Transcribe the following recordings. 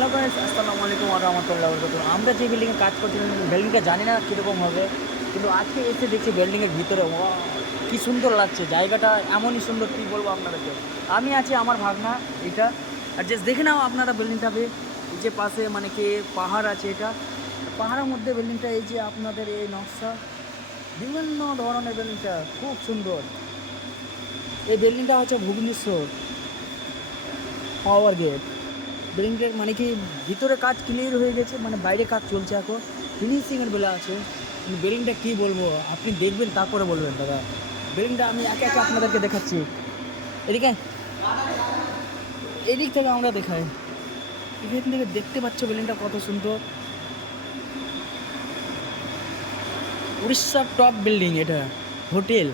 Hello guys, আসসালামু আলাইকুম ওয়া রাহমাতুল্লাহি ওয়া বারাকাতুহু। আমরা যে বিল্ডিংয়ে কাজ করছিলাম, বিল্ডিংটা জানি না কীরকম হবে, কিন্তু আজকে এসে দেখছি বিল্ডিংয়ের ভিতরে কী সুন্দর লাগছে জায়গাটা, এমনই সুন্দর কী বলবো আপনাদেরকে। আমি আছি, আমার ভাগনা এটা, আর জাস্ট দেখে নাও আপনারা বিল্ডিংটা। এই যে পাশে মানে কি পাহাড় আছে, এটা পাহাড়ের মধ্যে বিল্ডিংটা। এই যে আপনাদের এই নকশা, বিভিন্ন ধরনের বিল্ডিংটা খুব সুন্দর। এই বিল্ডিংটা হচ্ছে ভুবনেশ্বর পাওয়ার গেট। বিল্ডিংটার মানে কি ভিতরে কাজ ক্লিয়ার হয়ে গেছে, মানে বাইরে কাজ চলছে, এখন ফিনিশিংয়ের বেলা আছে। বিল্ডিংটা কী বলবো, আপনি দেখবেন তারপরে বলবেন দাদা। বিল্ডিংটা আমি একে একে আপনাদেরকে দেখাচ্ছি। এদিকে, এদিক থেকে আমরা দেখাই, এখান থেকে দেখতে পাচ্ছ বিল্ডিংটা কত সুন্দর। উড়িষ্যার টপ বিল্ডিং এটা, হোটেল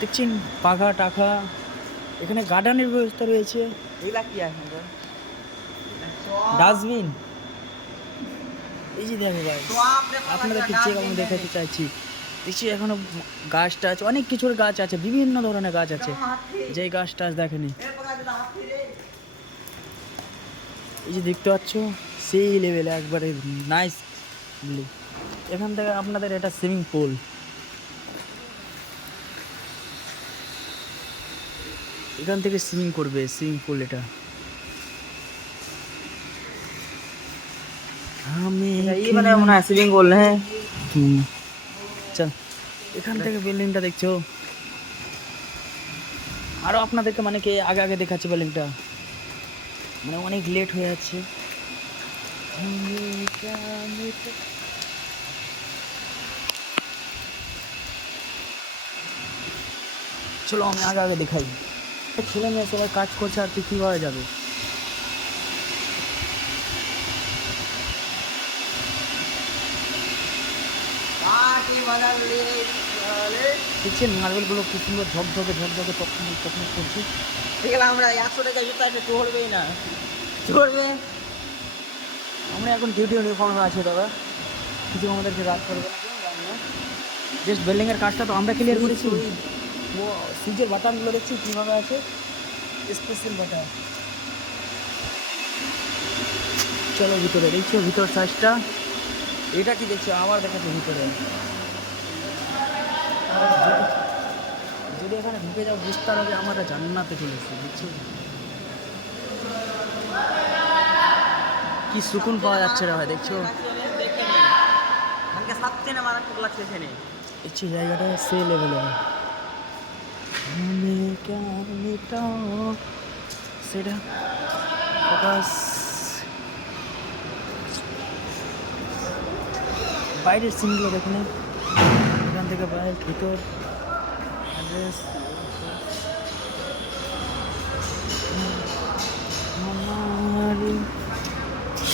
দেখছেন, পাখা টাকা, এখানে গার্ডেনের ব্যবস্থা রয়েছে। এগুলা কি এখন ডাস্টবিন, এই যে দেখো ভাই, আপনাদেরকে চেক আমি দেখাতে চাইছি। দেখছি এখনো গাছ টাছ, অনেক কিছুর গাছ আছে, বিভিন্ন ধরনের গাছ আছে, যে গাছ টাছ দেখেনি। এই যে দেখতে পাচ্ছ, সেই লেভেলে একবারে নাইস। এখান থেকে আপনাদের এটা সুইমিং পুল, এখান থেকে সুইমিং করবে, সুইমিং পুল এটা। আমি মানে মনে হয় সুইমিং পুল। হ্যাঁ, চল, এখান থেকে বিল্ডিংটা দেখছো। আরও আপনাদেরকে মানে কি আগে আগে দেখাচ্ছি বিল্ডিংটা, মানে অনেক লেট হয়ে যাচ্ছে। চলো আমি আগে আগে দেখাই। ছেলে মেয়ে সবাই কাজ করছে, আর তুই কীভাবে যাবে। দেখছেন মার্বেলগুলো কি সুন্দর ঝকঝকে ঝকঝকে তখন তখন করছে। দেখলাম আমরা 100 টাকা জুতা এটা চড়বেই না, চড়বে। আমরা এখন ডিউটি ইউনিফর্মে আছি দাদা, কিছু আমাদেরকে রাত করবে না, জানি না। জাস্ট বিল্ডিংয়ের কাজটা তো আমরা ক্লিয়ার করেছি। ও সুইচের বাটনগুলো দেখছি কীভাবে আছে, স্পেশাল বাটন। চলো ভিতরে, দেখছো ভিতর সাইজটা, এটা কি দেখছো, আবার দেখাচ্ছে ভিতরে। যদি এখানে ঢুকে যাও বুঝতে হবে আমরা জান্নাতে চলে এসেছি, বুঝছো কি সুকুন পাওয়া যাচ্ছে রে ভাই, দেখছো। আমাকে সবচেয়ে না মারাত্মক লাগছে এখানে। দেখছি জায়গাটা সে লেভেলে, সেটা ফোকাস। বাইরের সিনগুলো দেখুন, এখান থেকে বাইরের ভিতর অ্যাড্রেস।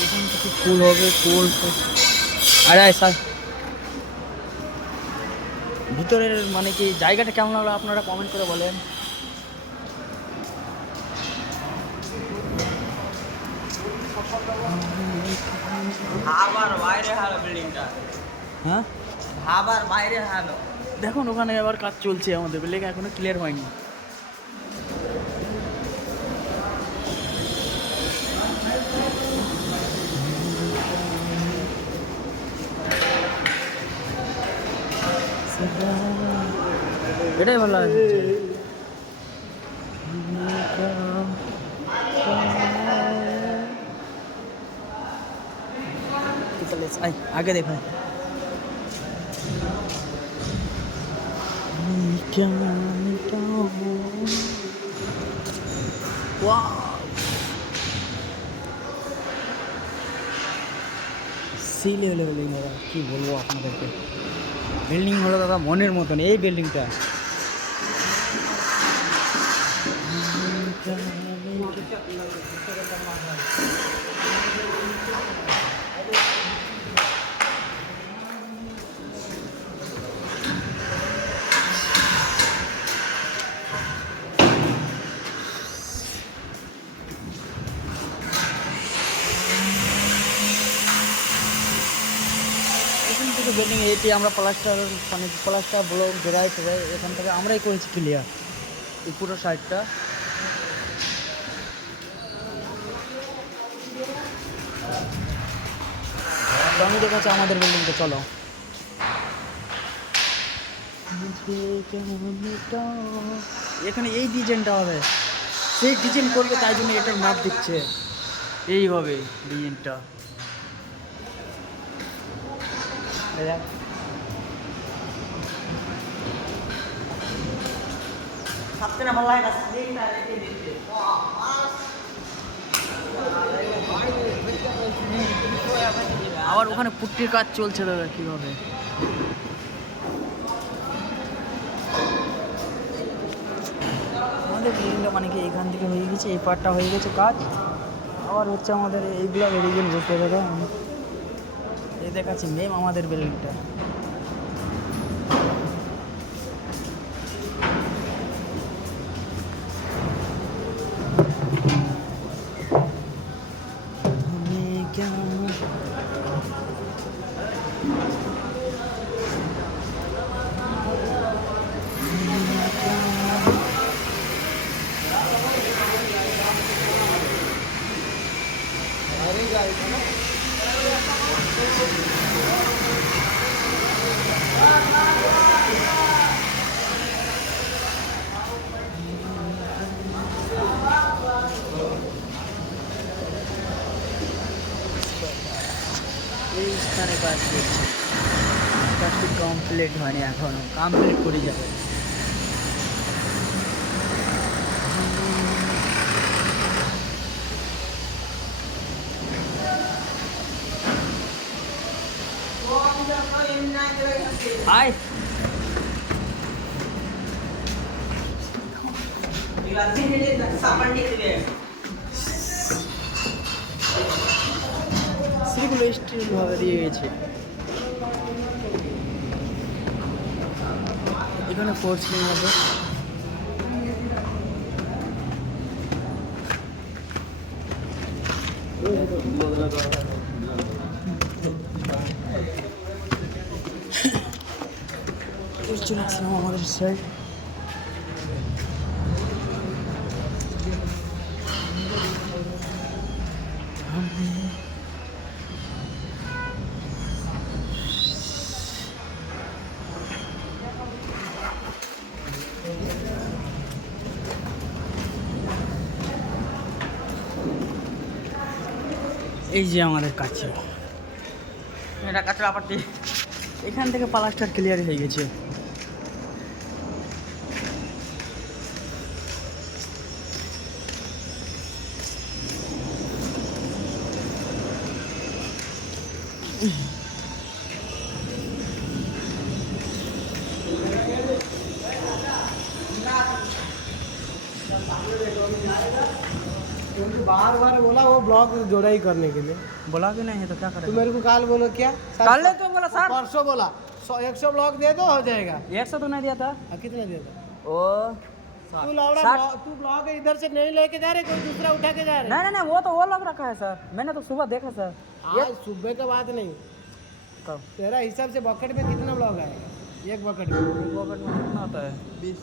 এখান থেকে ফুল হবে, ফুল। আরে স্যার, ভিতরের মানে কি জায়গাটা কেমন লাগলো আপনারা কমেন্ট করে বলেন। আবার বাইরে হলো বিল্ডিংটা, হ্যাঁ আবার বাইরে হলো। দেখুন ওখানে আবার কাজ চলছে, আমাদের বিল্ডিং এখনো ক্লিয়ার হয়নি। এটাই ভালো লাগছে। আগে দেখা সি লেভেলে বিল্ডিং দাদা, কী বলবো আপনাদেরকে। বিল্ডিং হলো দাদা মনের মতন এই বিল্ডিংটা। বিল্ডিং এটি আমরা প্লাস্টার, মানে প্লাস্টার ব্লক বেড়াই টেরাই এখান থেকে আমরাই করেছি ক্লিয়ার এই পুরো সাইডটা। আমি দেখাচ্ছি আমাদের বিল্ডিংটা, চলো। এখানে এই ডিজাইনটা হবে, সেই ডিজাইন করবে, তাই জন্য এটার মাপ দিচ্ছে, এই হবে ডিজাইনটা। সবচেয়ে ভালো লাগে না স্ক্রিনটা রেখে দিতে। আবার ওখানে পুট্টির কাজ চলছে দাদা, কীভাবে আমাদের বিল্ডিংটা মানে কি এখান থেকে হয়ে গেছে, এই পার্টটা হয়ে গেছে কাজ, আবার হচ্ছে আমাদের এইগুলো বেরিয়ে বসে দাদা। এই দেখাচ্ছি মেম আমাদের বিল্ডিংটা। এই স্থানে কাজ করছে, কাজটি কমপ্লিট হয়নি এখনো, কমপ্লিট করে যাবে। আয় সেগুলো স্টিলভাবে দিয়ে গেছে। এখানে ফোর্স নিয়ে হবে, চলে আসলাম আমাদের সাইড। এই যে আমাদের কাছে এটা কাঁচরা পাটি। এখান থেকে প্লাস্টার ক্লিয়ার হয়ে গেছে। बार बार बोला वो ब्लॉग जोड़ाई करने के लिए। बोला कि नहीं है तो क्या तू करें? मेरे को काल बोलो क्या कल तो बोला सर, परसों बोला 100 ब्लॉग दे दो हो जाएगा। 100 तो नहीं दिया था। कितना दिया था? ओ तू लौड़ा तू ब्लॉग इधर से नहीं लेके जा रहे, कोई दूसरा उठा के जा रहे। नहीं नहीं नहीं, वो तो वो लग रखा है सर, मैंने तो सुबह देखा सर। आज सुबह का बात नहीं, कब? तेरा हिसाब से बकेट में कितना ब्लॉग आएगा? एक बकेट में पॉकेट में कितना आता है? 20।